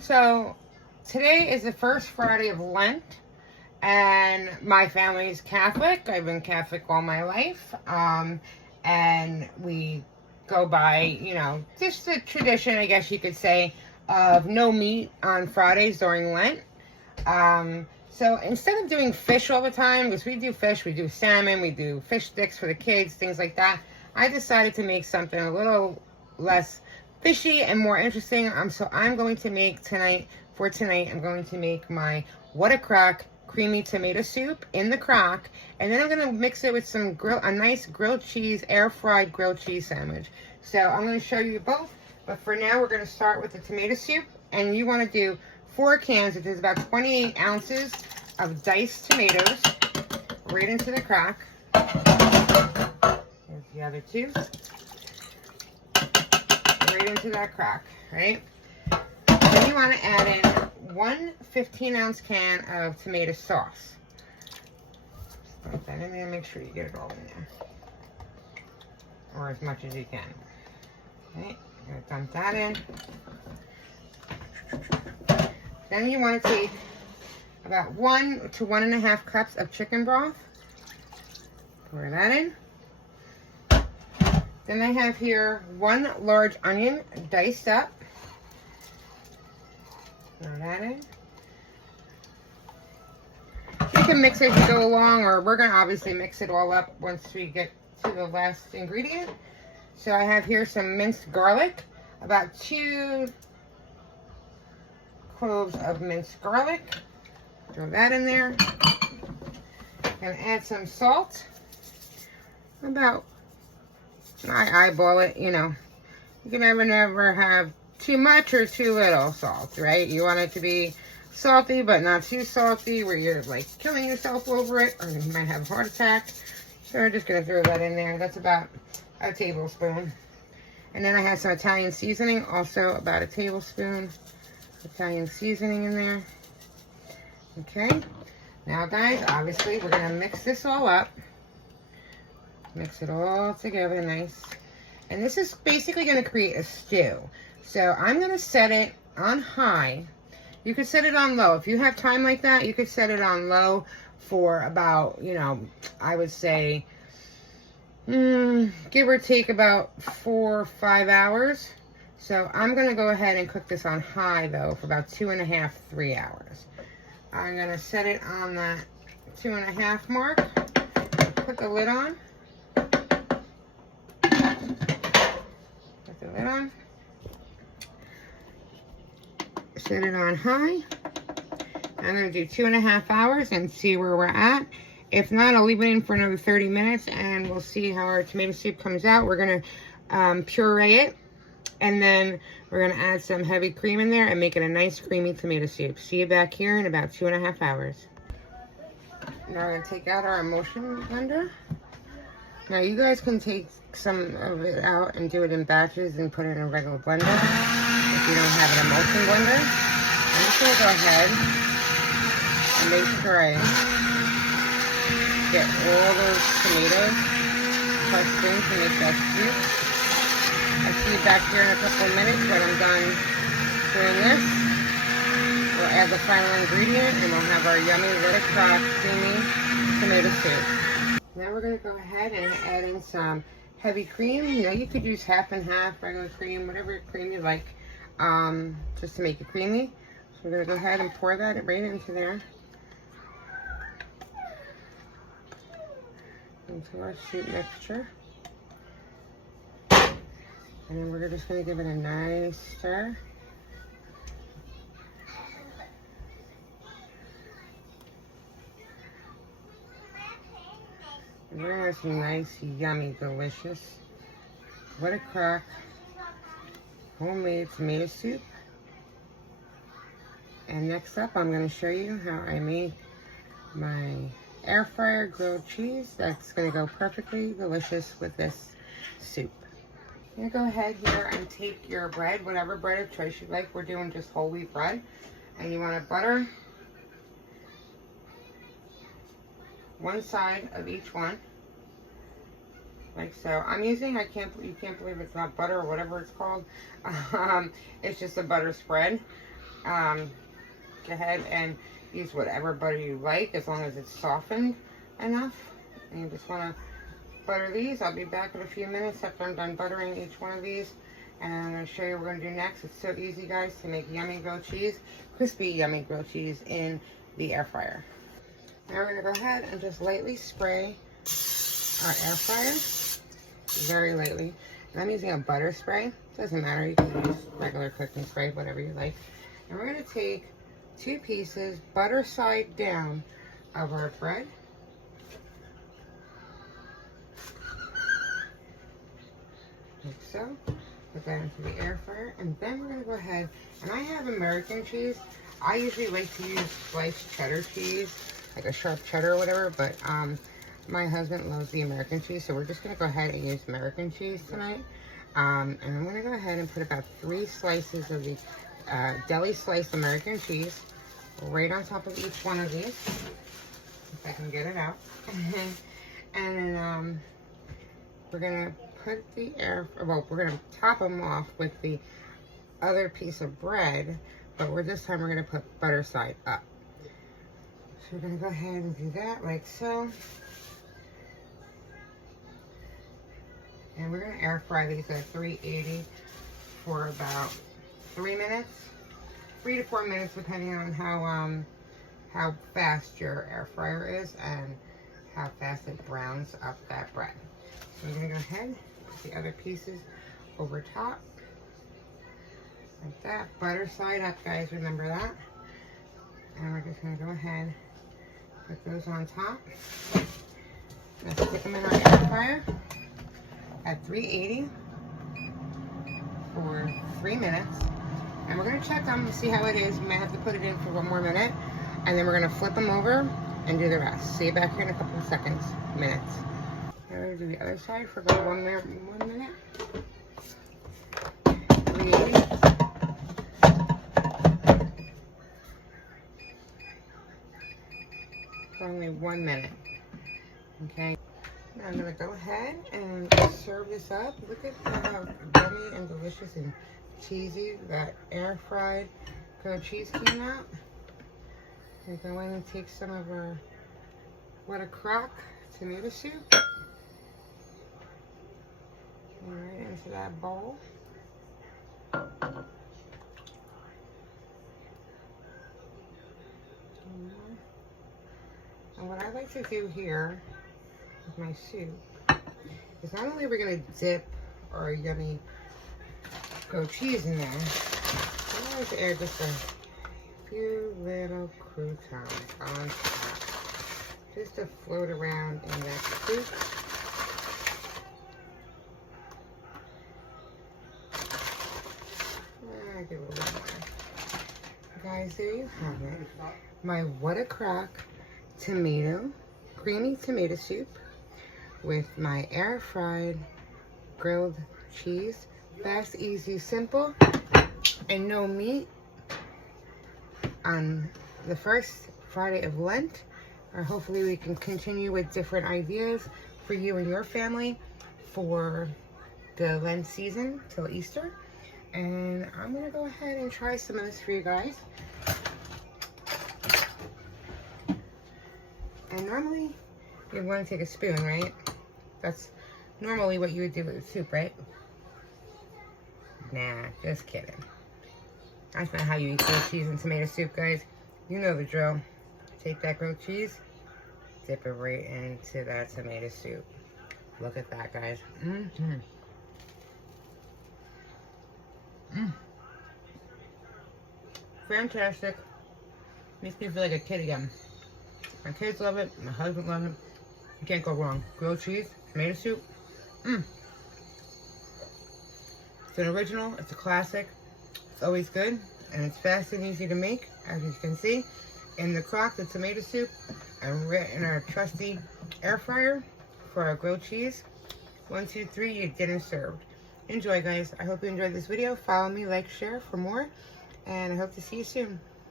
So today is the first Friday of Lent, and my family is Catholic. I've been Catholic all my life, and we go by, just the tradition, I guess you could say, of no meat on Fridays during Lent. So instead of doing fish all the time, because we do fish, we do salmon, we do fish sticks for the kids, things like that, I decided to make something a little less fishy and more interesting. So I'm going to make tonight, I'm going to make my What a Croc creamy tomato soup in the crock, and then I'm going to mix it with a nice grilled cheese, air-fried grilled cheese sandwich. So I'm going to show you both, but for now we're going to start with the tomato soup, and you want to do 4 cans, which is about 28 ounces of diced tomatoes, right into the crock. There's the other 2. Right into that crock, right? Then you want to add in 1 15-ounce can of tomato sauce. Put that in there, make sure you get it all in there. Or as much as you can. Okay, I'm going to dump that in. Then you want to take about 1 to 1.5 cups of chicken broth. Pour that in. Then I have here 1 large onion diced up. Throw that in. You can mix it as you go along, or we're going to obviously mix it all up once we get to the last ingredient. So I have here some minced garlic, about 2 cloves of minced garlic. Throw that in there. Gonna add some salt. I eyeball it, you can never have too much or too little salt, right? You want it to be salty, but not too salty where you're like killing yourself over it, or you might have a heart attack. So we're just gonna throw that in there. That's about a tablespoon. And then I have some Italian seasoning, also about a tablespoon. Italian seasoning in there. Okay, now guys, obviously we're gonna mix this all up. Mix it all together nice. And this is basically gonna create a stew. So I'm gonna set it on high. You could set it on low. If you have time like that, you could set it on low for about, I would say, give or take about 4 or 5 hours. So I'm gonna go ahead and cook this on high though for about 2.5, 3 hours. I'm gonna set it on that 2.5 mark. Put the lid on. Put the lid on. Set it on high. I'm gonna do 2.5 hours and see where we're at. If not, I'll leave it in for another 30 minutes and we'll see how our tomato soup comes out. We're gonna puree it, and then we're gonna add some heavy cream in there and make it a nice creamy tomato soup. See you back here in about 2.5 hours. Now we're gonna take out our emulsion blender. Now you guys can take some of it out and do it in batches and put it in a regular blender if you don't have an emulsion blender. I'm just gonna go ahead and make sure I get all those tomatoes crushed in to make that soup. I'll see you back here in a couple of minutes when I'm done doing this. We'll add the final ingredient and we'll have our yummy What a Croc creamy tomato soup. Now we're going to go ahead and add in some heavy cream. You could use half and half, regular cream, whatever cream you like, just to make it creamy. So we're going to go ahead and pour that right into there. Into our soup mixture. And then we're just going to give it a nice stir. And we're going to have some nice, yummy, delicious What a Croc homemade tomato soup. And next up, I'm going to show you how I make my air fryer grilled cheese. That's going to go perfectly delicious with this soup. You're gonna go ahead here and take your bread, whatever bread of choice you like. We're doing just whole wheat bread. And you want to butter one side of each one. like so. I'm using, you can't believe it's not butter or whatever it's called. It's just a butter spread. go ahead and use whatever butter you like, as long as it's softened enough. And you just want to butter these. I'll be back in a few minutes after I'm done buttering each one of these, and I'm going to show you what we're going to do next. It's so easy, guys, to make yummy grilled cheese, crispy yummy grilled cheese in the air fryer. Now we're going to go ahead and just lightly spray our air fryer, very lightly. And I'm using a butter spray. Doesn't matter, you can use regular cooking spray, whatever you like. And we're going to take 2 pieces, butter side down, of our bread. Like so. Put that into the air fryer. And then we're going to go ahead, and I have American cheese. I usually like to use sliced cheddar cheese, like a sharp cheddar or whatever, but my husband loves the American cheese, so we're just going to go ahead and use American cheese tonight. And I'm going to go ahead and put about 3 slices of the deli sliced American cheese right on top of each one of these, if I can get it out. And then we're going to put the we're going to top them off with the other piece of bread, but this time we're going to put butter side up. So we're going to go ahead and do that like so. And we're going to air fry these at 380 for about 3 minutes. 3 to 4 minutes, depending on how fast your air fryer is and how fast it browns up that bread. So I'm going to go ahead and put the other pieces over top. Like that. Butter side up, guys, remember that. And we're just going to go ahead and put those on top. Let's stick them in our air fryer at 380 for 3 minutes. And we're going to check them and see how it is. We might have to put it in for 1 more minute. And then we're going to flip them over and do the rest. See you back here in a couple of seconds, minutes. Now we're going to do the other side for about 1 minute. 380. For only 1 minute. Okay. Now I'm going to go ahead and serve this up. Look at how yummy and delicious and cheesy that air fried grilled cheese came out. We're going to take some of our Croc tomato soup right into that bowl. And what I like to do here with my soup is not only we're going to dip our yummy grilled cheese in there, I like to add just a few little croutons on top, just to float around in that soup. I give a little more. Guys, there you have it. My Croc creamy tomato soup with my air fried grilled cheese. Fast, easy, simple, and no meat on the first Friday of Lent. Or hopefully we can continue with different ideas for you and your family for the Lent season till Easter. And I'm gonna go ahead and try some of this for you guys. And normally you want to take a spoon, right? That's normally what you would do with the soup, right? Nah, just kidding. That's not how you eat grilled cheese and tomato soup, guys. You know the drill. Take that grilled cheese, dip it right into that tomato soup. Look at that, guys. Fantastic. Makes me feel like a kid again. My kids love it. My husband loves it. You can't go wrong. Grilled cheese, tomato soup. It's an original. It's a classic. It's always good. And it's fast and easy to make, as you can see. In the Croc, the tomato soup, and we're in our trusty air fryer for our grilled cheese. 1, 2, 3, your dinner served. Enjoy, guys. I hope you enjoyed this video. Follow me, like, share for more. And I hope to see you soon.